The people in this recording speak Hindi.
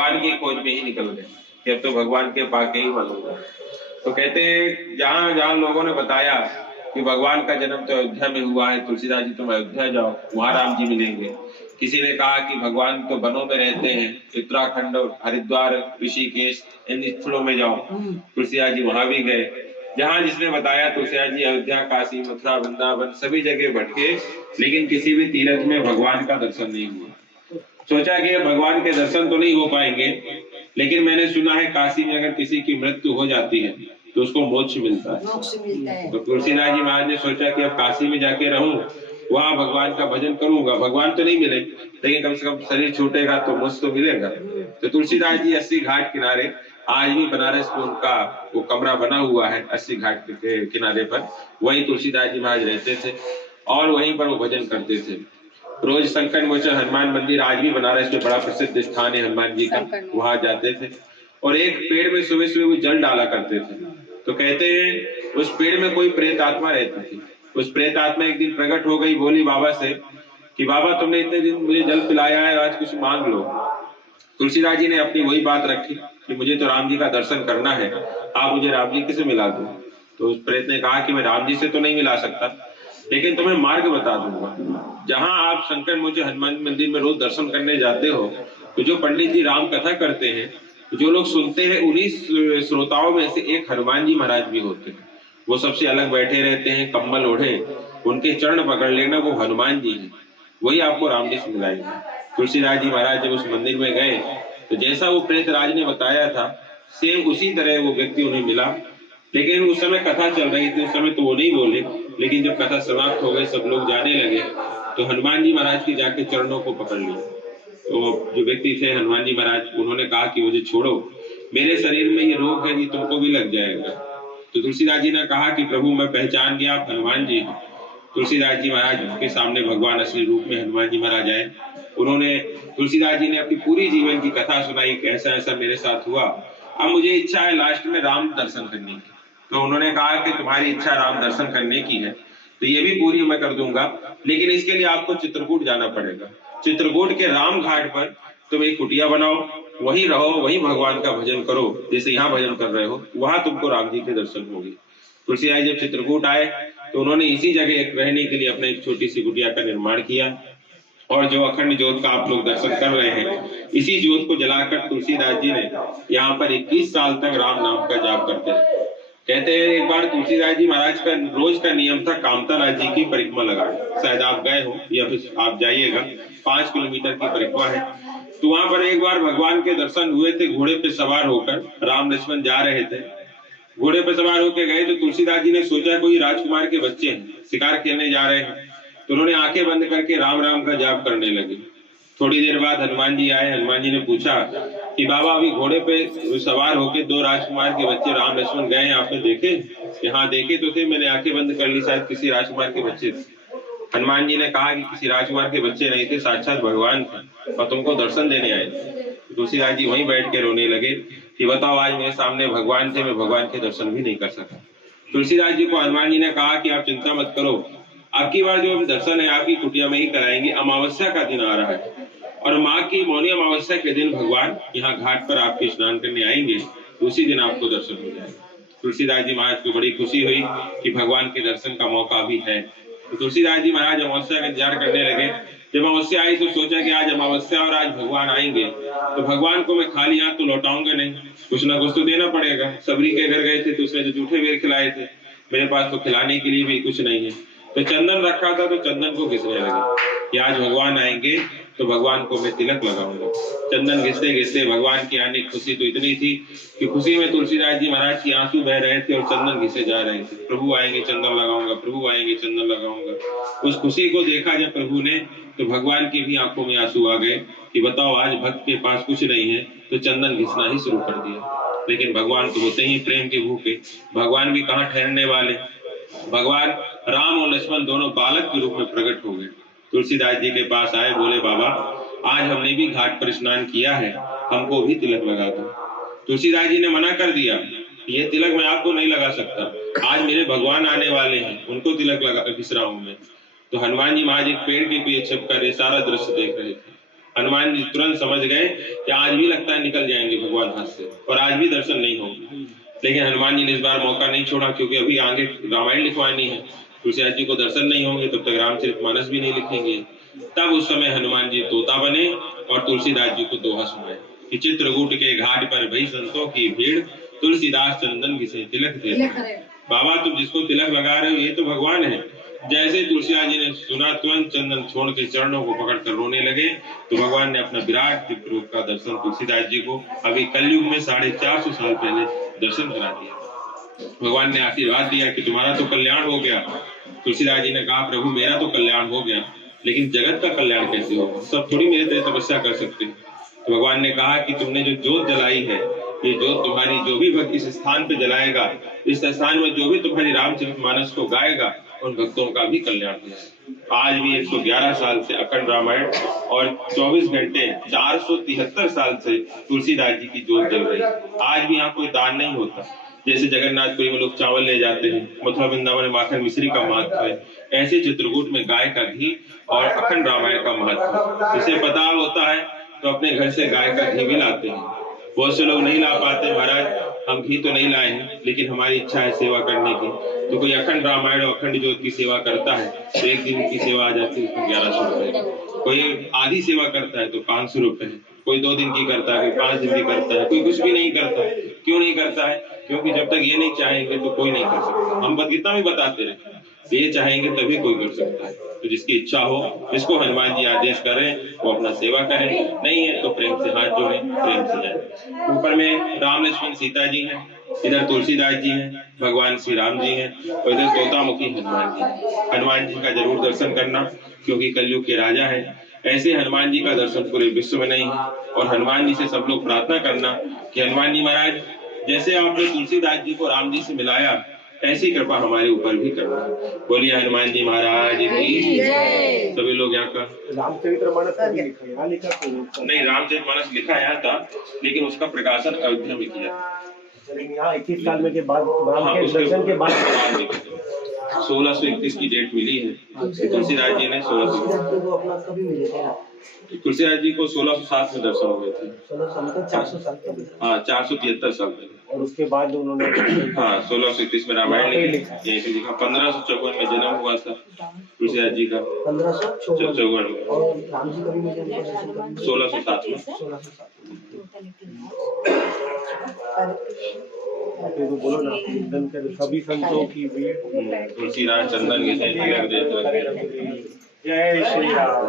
भगवान की खोज में ही निकल गए कि अब तो भगवान के पाके ही मालूंगा। तो कहते हैं जहां जहां लोगों ने बताया कि भगवान का जन्म तो अयोध्या में हुआ है, तुलसीदास जी तुम अयोध्या जाओ, वहां राम जी मिलेंगे। किसी ने कहा कि भगवान तो वनों में रहते हैं, उत्तराखंड, हरिद्वार, ऋषिकेश इन स्थलों में जाओ। तुलसीदास जी वहां भी गए। जहां जिसने बताया तुलसीदास जी अयोध्या, काशी, मथुरा, वृंदावन सभी जगह भटके, लेकिन किसी भी तीर्थ में भगवान का दर्शन नहीं हुआ। सोचा कि भगवान के दर्शन तो नहीं हो पाएंगे, लेकिन मैंने सुना है काशी में अगर किसी की मृत्यु हो जाती है तो उसको मोक्ष मिलता है। तो तुलसीदास जी महाराज ने सोचा कि अब काशी में जाके रहूं, वहां भगवान का भजन करूंगा। भगवान तो नहीं मिले, लेकिन कम से कम शरीर छूटेगा तो मुझ तो मिलेगा। तो तुलसीदास जी 80 घाट किनारे, आज भी बनारस में उनका वो कमरा बना हुआ है 80 घाट के किनारे पर, वही तुलसीदास जी महाराज रहते थे और वहीं पर वो भजन करते थे। रोज संकट मोचन हनुमान मंदिर आज भी बनारस में बड़ा प्रसिद्ध स्थान है हनुमान जी का, वहां जाते थे और एक पेड़ में सुबह सुबह वो जल डाला करते थे। तो कहते हैं उस पेड़ में कोई प्रेत आत्मा रहती थी। उस प्रेत आत्मा एक दिन प्रकट हो गई, बोली बाबा से कि बाबा तुमने इतने दिन मुझे जल पिलाया है, आज कुछ मांग लो। तुलसीदास जी ने अपनी वही बात रखी कि मुझे तो राम जी का दर्शन करना है, आप मुझे राम जी से मिला दो। तो उस प्रेत ने कहा कि मैं राम जी से तो नहीं मिला सकता, लेकिन तुम्हें मार्ग बता दूंगा। जहां आप संकट मोचन हनुमान मंदिर में रोज दर्शन करने जाते हो, तो जो पंडित जी राम कथा करते हैं, जो लोग सुनते हैं, उन्हीं श्रोताओं में से एक हनुमान जी महाराज भी होते हैं। वो सबसे अलग बैठे रहते हैं, कम्बल ओढ़े, उनके चरण पकड़ लेना, वो हनुमान जी हैं, वही आपको राम जी से मिलाएंगे। तुलसीदास जी महाराज जब उस मंदिर में गए तो जैसा वो प्रेत राज ने बताया था, सेम उसी तरह वो व्यक्ति उन्हें मिला। लेकिन उस समय कथा चल रही थी, उस समय तो वो नहीं बोले, लेकिन जब कथा समाप्त हो गई, सब लोग जाने लगे, तो हनुमान जी महाराज की जाके चरणों को पकड़ लिया। तो जो व्यक्ति थे हनुमान जी महाराज, उन्होंने कहा कि मुझे छोड़ो, मेरे शरीर में ये रोग है, ये तुमको भी लग जाएगा। तो तुलसीदास जी ने कहा कि प्रभु मैं पहचान गया, आप हनुमान जी हैं। तुलसीदास जी महाराज के सामने भगवान असली रूप में हनुमान जी महाराज आए। उन्होंने, तुलसीदास जी ने अपनी पूरी जीवन की कथा सुनाई कि ऐसा ऐसा मेरे साथ हुआ, अब मुझे इच्छा है लास्ट में राम दर्शन करने की। तो उन्होंने कहा कि तुम्हारी इच्छा राम दर्शन करने की है तो ये भी पूरी मैं कर दूंगा, लेकिन इसके लिए आपको चित्रकूट जाना पड़ेगा। चित्रकूट के राम घाट पर तुम एक कुटिया बनाओ, वहीं रहो, वहीं भगवान का भजन करो, जैसे यहाँ भजन कर रहे हो, वहां तुमको राम जी के दर्शन होंगे। तुलसीदास जब चित्रकूट आए तो उन्होंने इसी जगह एक रहने के लिए अपने एक छोटी सी कुटिया का निर्माण किया, और जो अखंड ज्योत का आप लोग दर्शन कर रहे हैं, इसी ज्योत को जलाकर तुलसीदास जी ने यहाँ पर 21 साल तक राम नाम का जाप करते रहे। कहते हैं एक बार तुलसीदास जी महाराज का रोज का नियम था कामतानाथ जी की परिक्रमा लगाना। शायद आप गए हो या फिर आप जाइएगा, 5 किलोमीटर की परिक्रमा है। तो वहां पर एक बार भगवान के दर्शन हुए थे, घोड़े पे सवार होकर राम लक्ष्मण जा रहे थे, घोड़े पे सवार होकर गए तो तुलसीदास जी ने सोचा कोई राजकुमार के बच्चे हैं, शिकार खेलने जा रहे हैं, तो उन्होंने आंखें बंद करके राम राम का जाप करने लगे। थोड़ी देर बाद हनुमान जी आए। हनुमान जी ने पूछा कि बाबा अभी घोड़े पे सवार होके 2 राजकुमार के बच्चे राम लक्ष्मण गए हैं, आपने देखे? कि हाँ देखे तो थे, मैंने आंखें बंद कर ली, शायद किसी राजकुमार के बच्चे थे। हनुमान जी ने कहा कि किसी राजकुमार के बच्चे नहीं थे, साक्षात भगवान थे और तुमको दर्शन देने आए थे। तुलसीदास जी वहीं बैठ के रोने लगे कि बताओ आज मेरे सामने भगवान थे, मैं भगवान के दर्शन भी नहीं कर सका। तुलसीदास जी को हनुमान जी ने कहा कि आप चिंता मत करो, आपकी बार जो दर्शन है आपकी कुटिया में ही कराएंगे। अमावस्या का दिन आ रहा है और माँ की मौनी अमावस्या के दिन भगवान यहाँ घाट पर आपके स्नान करने आएंगे, उसी दिन आपको दर्शन हो जाएगा। तुलसीदास जी महाराज को बड़ी खुशी हुई कि भगवान के दर्शन का मौका भी है। तो तुलसीदास जी महाराज अमावस्या का इंतजार करने लगे। जब अमावस्या आई तो सोचा कि आज अमावस्या और आज भगवान आएंगे, तो भगवान को मैं खाली हाथ तो लौटाऊंगा नहीं, कुछ ना कुछ तो देना पड़ेगा। सबरी के घर गए थे तो उसने जो जूठे बेर खिलाए थे, मेरे पास तो खिलाने के लिए भी कुछ नहीं है। तो चंदन रखा था तो चंदन को घिसने लगे कि आज भगवान आएंगे तो भगवान को मैं तिलक लगाऊंगा। चंदन घिसते घिसते भगवान की आने की खुशी तो इतनी थी कि खुशी में तुलसीदास जी महाराज की आंसू बह रहे थे और चंदन घिसे जा रहे थे। प्रभु आएंगे चंदन लगाऊंगा, प्रभु आएंगे चंदन लगाऊंगा। उस खुशी को देखा जब प्रभु ने, तो भगवान की भी आंखों में आंसू आ गए कि बताओ आज भक्त के पास कुछ नहीं है तो चंदन घिसना ही शुरू कर दिया। लेकिन भगवान तो होते ही प्रेम के भूखे, भगवान भी कहाँ ठहरने वाले। भगवान राम और लक्ष्मण दोनों बालक के रूप में प्रकट हो गए। तुलसीदास जी के पास आए, बोले बाबा आज हमने भी घाट पर स्नान किया है, हमको भी तिलक लगा दो। तुलसीदास जी ने मना कर दिया, ये तिलक मैं आपको नहीं लगा सकता, आज मेरे भगवान आने वाले हैं, उनको तिलक लगा घिस रहा हूं मैं। तो हनुमान जी महाराज एक पेड़ के पीछे छिपकर ये सारा दृश्य देख रहे थे। हनुमान जी तुरंत समझ गए कि आज भी लगता है निकल जाएंगे भगवान हाथ से और आज भी दर्शन नहीं होंगे। लेकिन हनुमान जी ने इस बार मौका नहीं छोड़ा, क्योंकि अभी आगे रामायण लिखवानी है। तुलसीदास जी को दर्शन नहीं होंगे तब तक रामचरितमानस भी नहीं लिखेंगे। तब उस समय हनुमान जी तोता बने और तुलसीदास जी को दोहा सुनाए कि चित्रकूट के घाट पर भई संतों की भीड़, तुलसीदास चंदन घिसे तिलक दे। बाबा तुम जिसको तिलक लगा रहे हो ये तो भगवान है। जैसे तुलसीदास जी ने सुना तुरंत चंदन छोड़ के चरणों को पकड़कर रोने लगे। तो भगवान ने अपना विराट दिव्य रूप का दर्शन तुलसीदास जी को अभी कलयुग में 450 साल पहले दर्शन करा दिया। भगवान ने आशीर्वाद दिया कि तुम्हारा तो कल्याण हो गया। तुलसीदास जी ने कहा प्रभु मेरा तो कल्याण हो गया, लेकिन जगत का कल्याण कैसे होगा, सब थोड़ी मेरे तरह तपस्या कर सकते हैं। तो भगवान ने कहा कि तुमने जो जोत जलाई है, ये जोत तुम्हारी जो भी भक्त इस स्थान पे जलाएगा, इस स्थान में जो भी तुम्हारी रामचरितमानस को गाएगा, उन भक्तों का भी कल्याण होगा। आज भी 111 साल से अखंड रामायण और 24 घंटे 473 साल से तुलसीदास जी की जोत जल रही है। आज भी यहाँ कोई दान नहीं होता। जैसे जगन्नाथपुरी में लोग चावल ले जाते हैं, मथुरा वृंदावन में माखन मिश्री का महत्व है, ऐसे चित्रकूट में गाय का घी और अखंड रामायण का महत्व है। इसे पता होता है तो अपने घर से गाय का घी भी लाते हैं। बहुत से लोग नहीं ला पाते, महाराज हम घी तो नहीं लाए हैं लेकिन हमारी इच्छा है सेवा करने की। तो कोई अखंड रामायण और अखंड ज्योत की सेवा करता है तो एक दिन की सेवा आ जाती है उसको 1100 रुपए। कोई आधी सेवा करता है तो 500 रुपए, कोई 2 दिन की करता है, कोई 5 दिन की करता है, कोई कुछ भी नहीं करता है। क्यों नहीं करता है? क्योंकि जब तक ये नहीं चाहेंगे तो कोई नहीं कर सकता। हम भगवद्गीता में बताते रहे ये चाहेंगे तभी कोई कर सकता है। तो जिसकी इच्छा हो, जिसको हनुमान जी आदेश करें वो अपना सेवा करें, नहीं है तो प्रेम से हाथ जोड़ें, प्रेम से जाए। ऊपर में राम लक्ष्मण सीता जी हैं, इधर तुलसीदास जी हैं, भगवान श्री राम जी हैं और इधर तोतामुखी हनुमान जी हैं। हनुमान जी का जरूर दर्शन करना, क्योंकि कलयुग के राजा हैं। ऐसे हनुमान जी का दर्शन पूरे विश्व में नहीं है और हनुमान जी से सब लोग प्रार्थना करना कि हनुमान जी महाराज जैसे आपने तुलसीदास जी को राम जी से मिलाया, ऐसी कृपा हमारे ऊपर भी करना। बोलिए हनुमान जी महाराज की जय। सभी लोग यहाँ का रामचरितमानस नहीं, रामचरितमानस लिखा यहाँ था लेकिन उसका प्रकाशन अयोध्या में किया। यहाँ 21 साल में के बाद राम के दर्शन के बाद 1631 की डेट मिली है। तुलसीदास जी ने 1600 तुलसीदास जी को 1607 में दर्शन हुए थे। 473 साल पहले। और उसके बाद उन्होंने 1631 में रामायण लिखा। 1554 में जन्म हुआ था तुलसीदास जी का। 1554 में और राम जी का भी 1607 में। बोलो ना, सभी संतों की तुलसीदास चंदन के जय श्री राम।